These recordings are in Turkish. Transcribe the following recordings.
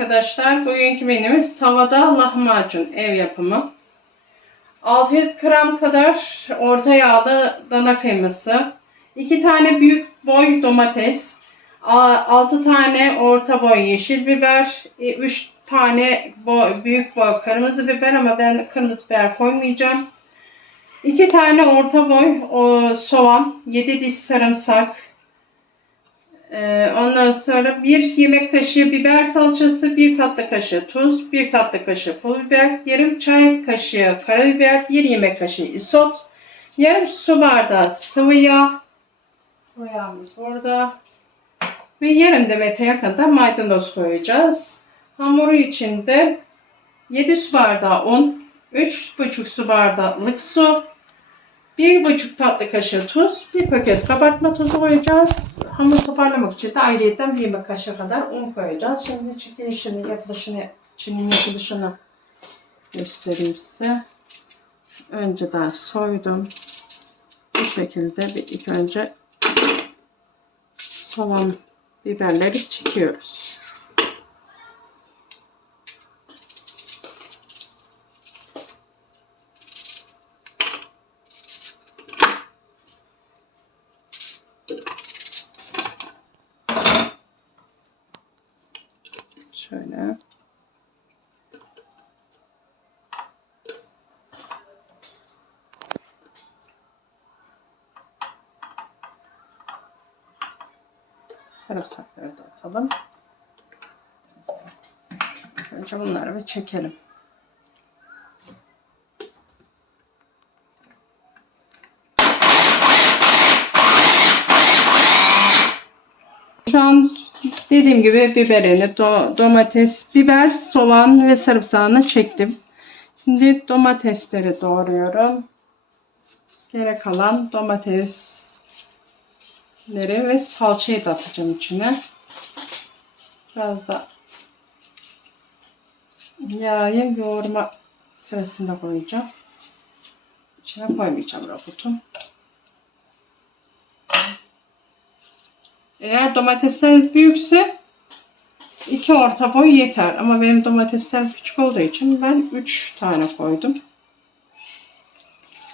arkadaşlar. Bugünkü menümüz tavada lahmacun ev yapımı. 600 gram kadar orta yağda dana kıyması. 2 tane büyük boy domates. 6 tane orta boy yeşil biber. 3 tane boy, büyük boy kırmızı biber ama ben kırmızı biber koymayacağım. 2 tane orta boy soğan. 7 diş sarımsak. Ee, ondan sonra bir yemek kaşığı biber salçası, bir tatlı kaşığı tuz, bir tatlı kaşığı pul biber, yarım çay kaşığı karabiber, bir yemek kaşığı isot, yarım su bardağı sıvı yağ, sıvı yağımız burada ve yarım demet yakın da maydanoz koyacağız. Hamuru içinde 7 su bardağı un, 3,5 su bardaklık su, bir buçuk tatlı kaşığı tuz, bir paket kabartma tozu koyacağız. Hamur toparlamak için de ayrıyetten bir kaşığı kadar un koyacağız. Şimdi çekilişini, yapılışını, çinin yapılışını göstereyim size. Önceden soydum. Bu şekilde bir ilk önce soğan biberleri çekiyoruz. Şöyle. Sarımsakları da atalım. Önce bunları bir çekelim. Şu an dediğim gibi biberini, do- domates, biber, soğan ve sarımsağını çektim. Şimdi domatesleri doğruyorum. Gerek kalan domatesleri ve salçayı da atacağım içine. Biraz da yağı yoğurma sırasında koyacağım. İçine koymayacağım robotum. Eğer domatesleriniz büyükse iki orta boy yeter. Ama benim domateslerim küçük olduğu için ben 3 tane koydum.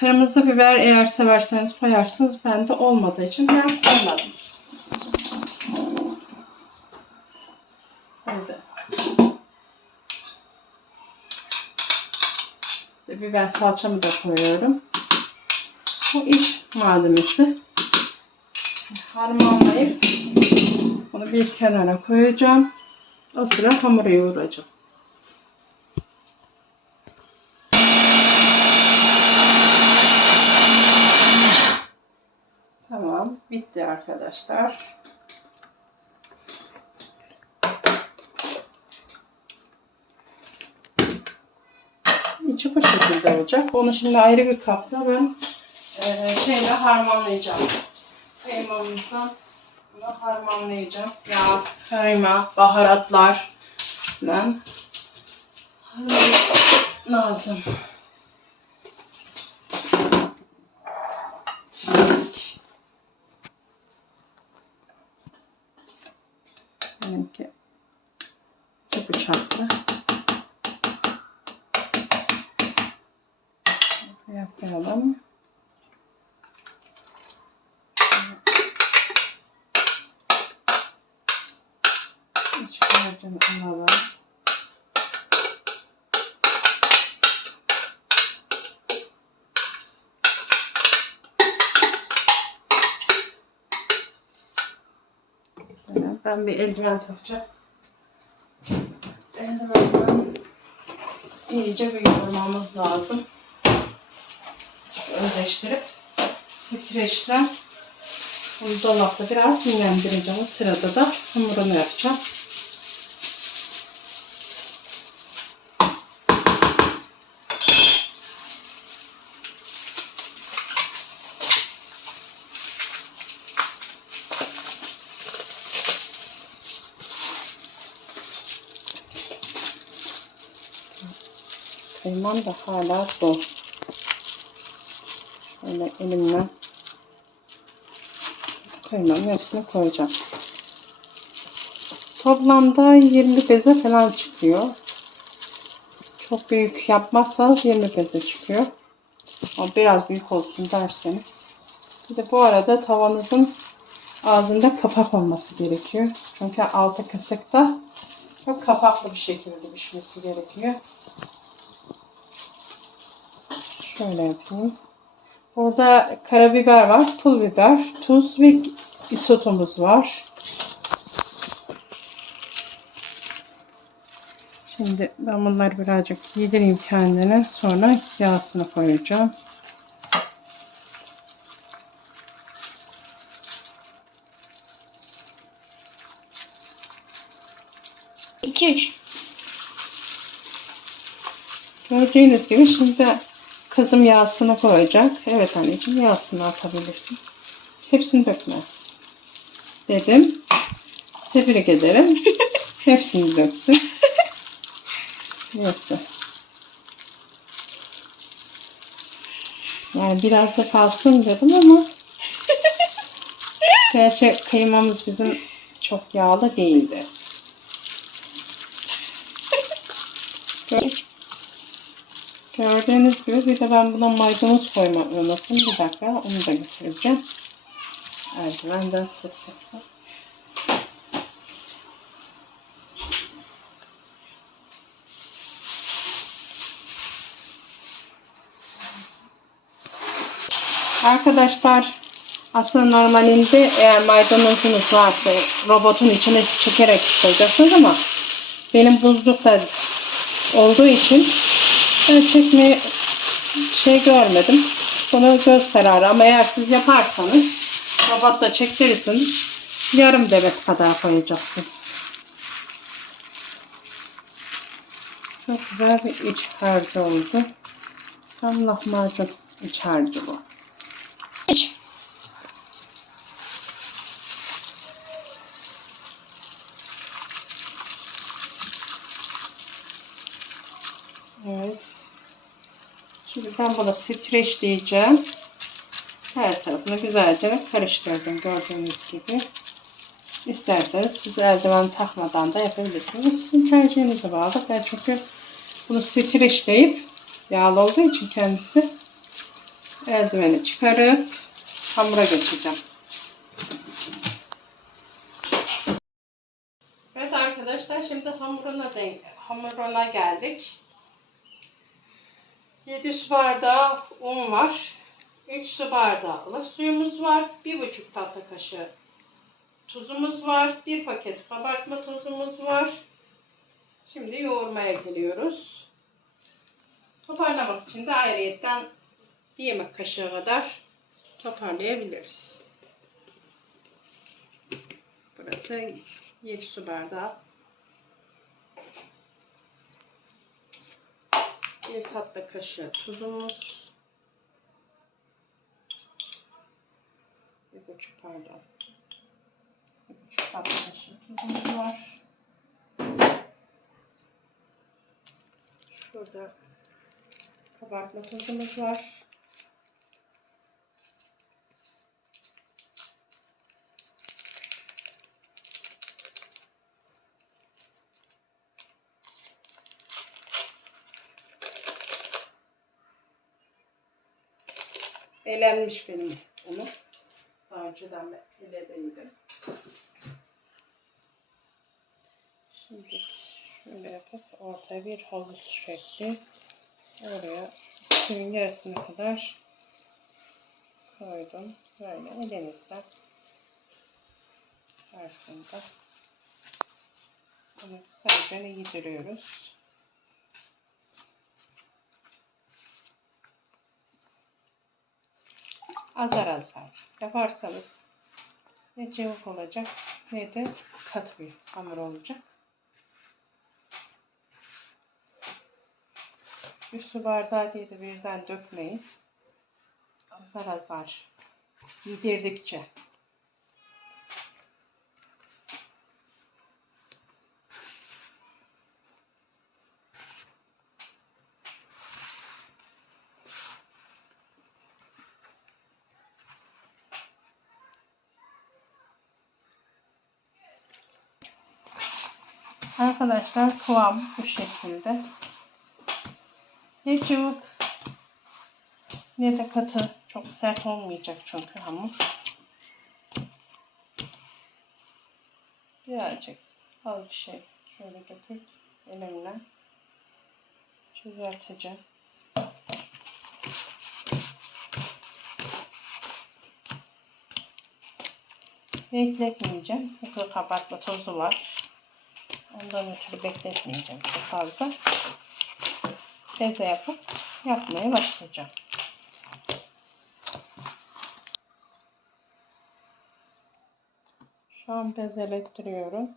Kırmızı biber eğer severseniz koyarsınız. Bende olmadığı için ben koymadım. Ve biber salçamı da koyuyorum. Bu iç malzemesi harmanlayıp bunu bir kenara koyacağım. O sıra hamuru yoğuracağım. Bitti arkadaşlar. İçi bu şekilde olacak. Onu şimdi ayrı bir kapta ben e, şeyle harmanlayacağım kıymamızdan bunu harmanlayacağım. Yağ, kıyma, baharatlar falan lazım. Bıçaklı. Yapalım. İç harcını alalım. Ben bir eldiven takacağım. Eldivenle iyice bir yoğurmamız lazım. Özleştirip streçle buzdolapta biraz dinlendireceğim. Sırada da hamurunu yapacağım. Kıymam da hala dolu. Şöyle elimle kıymanın hepsini koyacağım. Toplamda 20 beze falan çıkıyor. Çok büyük yapmazsanız 20 beze çıkıyor. Ama biraz büyük olsun derseniz. Bir de bu arada tavanızın ağzında kapak olması gerekiyor. Çünkü altı kısıkta çok kapaklı bir şekilde pişmesi gerekiyor. Şöyle yapayım. Burada karabiber var, pul biber, tuz ve isotumuz var. Şimdi ben bunları birazcık yedireyim kendine. Sonra yağsını koyacağım. İki üç. Gördüğünüz gibi şimdi kızım yağsını koyacak. Evet anneciğim yağsını atabilirsin. Hepsini dökme. Dedim. Tebrik ederim. Hepsini döktüm. Neyse. Yani biraz da kalsın dedim ama gerçek kıymamız bizim çok yağlı değildi. Gördüğünüz gibi bir de ben buna maydanoz koymayı unuttum. Bir dakika onu da götüreceğim. Erdivenden ses yaptım. Arkadaşlar aslında normalinde eğer maydanozunuz varsa robotun içine çekerek koyacaksınız ama benim buzlukta olduğu için ben çekmeyi şey görmedim. Bunu göz kararı ama eğer siz yaparsanız robotla çektirirsiniz yarım demet kadar koyacaksınız. Çok güzel bir iç harcı oldu. Tam lahmacun iç harcı bu. Üç. Evet. Şimdi ben bunu streçleyeceğim. Her tarafını güzelce karıştırdım gördüğünüz gibi. İsterseniz siz eldiven takmadan da yapabilirsiniz. Sizin tercihinize bağlı. Ben çünkü bunu streçleyip yağlı olduğu için kendisi eldiveni çıkarıp hamura geçeceğim. Evet arkadaşlar şimdi hamuruna hamuruna geldik. 7 su bardağı un var. 3 su bardağı ılık suyumuz var. 1,5 tatlı kaşığı tuzumuz var. 1 paket kabartma tozumuz var. Şimdi yoğurmaya geliyoruz. Toparlamak için de ayrıyetten bir yemek kaşığı kadar toparlayabiliriz. Burası 7 su bardağı. Bir tatlı kaşığı tuzumuz. Bir buçuk pardon. Bir buçuk tatlı kaşığı tuzumuz var. Şurada kabartma tozumuz var. Elenmiş benim onu. Daha önceden ben eledeydim. Şimdi şöyle yapıp ortaya bir havuz şekli oraya suyun yarısına kadar koydum. Böyle elinizden karşısında bunu sadece yediriyoruz. Azar azar yaparsanız ne cıvık olacak ne de katı bir hamur olacak. Bir su bardağı değil de birden dökmeyin. Azar azar yedirdikçe. Arkadaşlar kıvam bu şekilde. Ne cıvık ne de katı. Çok sert olmayacak çünkü hamur. Birazcık az bir şey şöyle döküp elimle çözelteceğim. Bekletmeyeceğim. Çünkü kabartma tozu var. Ondan ötürü bekletmeyeceğim çok fazla. Beze yapıp yapmaya başlayacağım. Şu an bezelettiriyorum.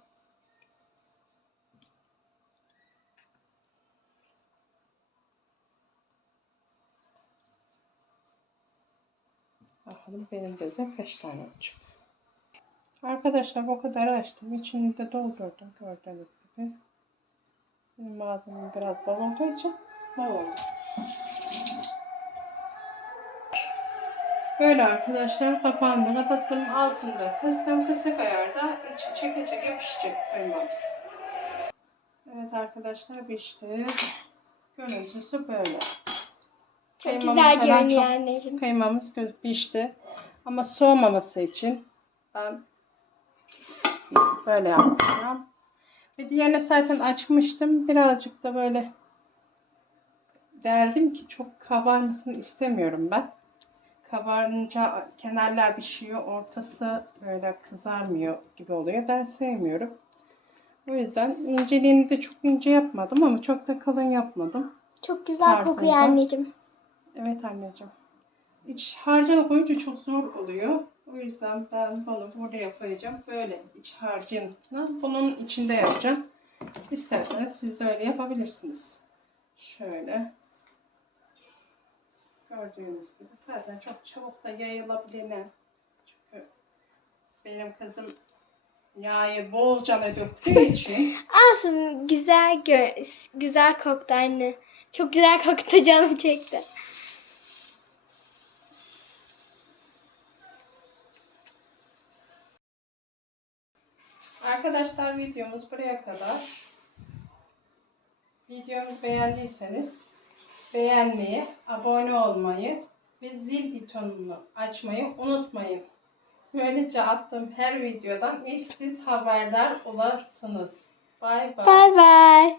Bakalım benim beze kaç tane olacak. Arkadaşlar bu kadar açtım. İçini de doldurdum gördüğünüz gibi. Benim malzemem biraz bol olduğu için bol oldu. Böyle arkadaşlar kapağını kapattım. Altında kıstım kısık ayarda içi çeke çeke pişecek kıymamız. Evet arkadaşlar pişti. Görüntüsü böyle. Çok Kıymamız güzel görünüyor anneciğim. Kıymamız pişti. Ama soğumaması için ben böyle yapacağım. Ve diğerini zaten açmıştım. Birazcık da böyle derdim ki çok kabarmasını istemiyorum ben. Kabarınca kenarlar pişiyor, ortası böyle kızarmıyor gibi oluyor. Ben sevmiyorum. O yüzden inceliğini de çok ince yapmadım ama çok da kalın yapmadım. Çok güzel Tarzında. kokuyor anneciğim. Evet anneciğim. İç harcını koyunca çok zor oluyor. O yüzden ben bunu buraya koyacağım. Böyle iç harcını bunun içinde yapacağım. İsterseniz siz de öyle yapabilirsiniz. Şöyle. Gördüğünüz gibi. Zaten çok çabuk da yayılabilen. Çünkü benim kızım yağı bolca döktüğü için Aslında güzel gör güzel koktu anne. Çok güzel koktu canım çekti. Arkadaşlar videomuz buraya kadar. Videomuzu beğendiyseniz beğenmeyi, abone olmayı ve zil butonunu açmayı unutmayın. Böylece attığım her videodan ilk siz haberdar olarsınız. Bay bay. Bay bay.